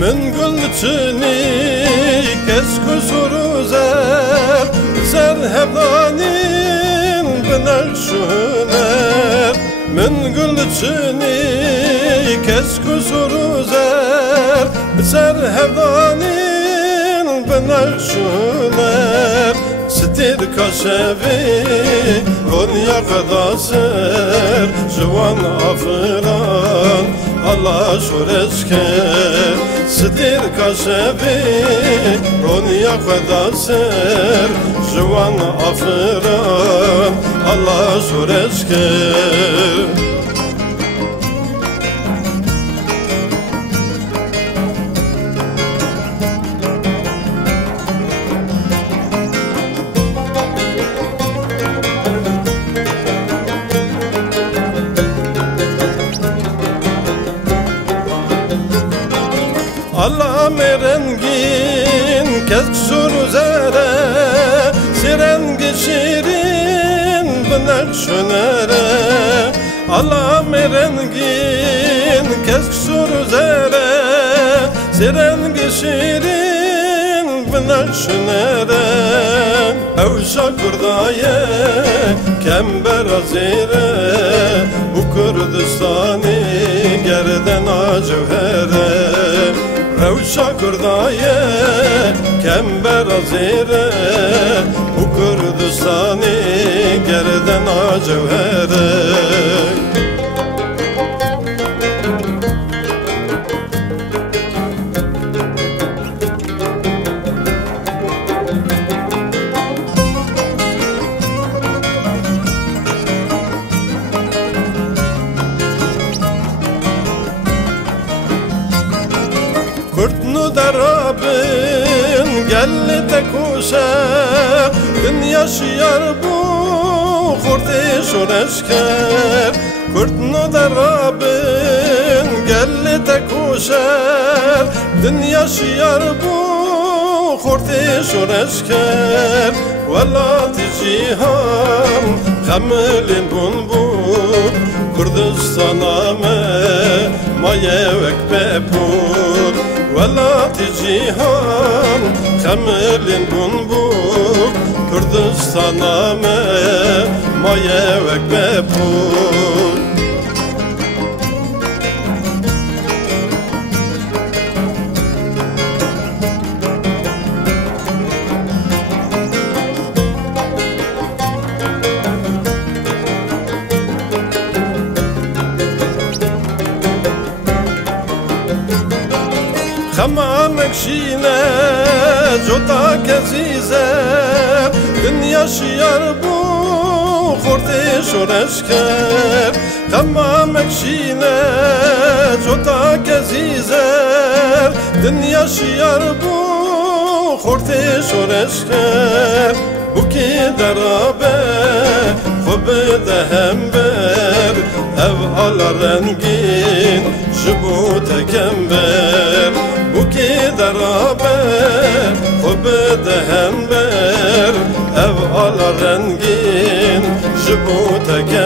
من gülçini kes kusuru zer hevdanin biner şüner. من gülçini kes kusuru zer hevdanin biner şüner. Stir kaşevi Konya kadasır Jwan afran Allah şureşker. Stir kaşevi Konya kadasır Jwan afran Allah şureşker. Allah merengin kesk sur üzere sirengi şirin biner şönere. Allah merengin kesk sur üzere sirengi şirin biner şönere. Evşa kurdaye kember azire bu Kürdistan'ı gerden acevhere. Revşa kurdaye kember azire bu Kürdistan'ı gerden acevhere. Kurtnu darabın gelli tekuşa dünya şiyar bu kurti şureşker. Kurtnu darabın gelli tekuşa dünya şiyar bu kurti şureşker. Velat cihan kamilin bunbur Kurdistan'a me mayevek bepur. Velat cihan kamilin bunbur Kurdistan'a me mayevek bepur. Hamamek şine jota kezize dünya şiyar bu kurti şureşker. Hamamek şine jota kezize dünya şiyar bu kurti şureşker. Bu ki derabe خوبه دهم بر ev ala rengin jibu tekember. Bu ki derabe خوبه دهم بر ev ala rengin jibu tekember.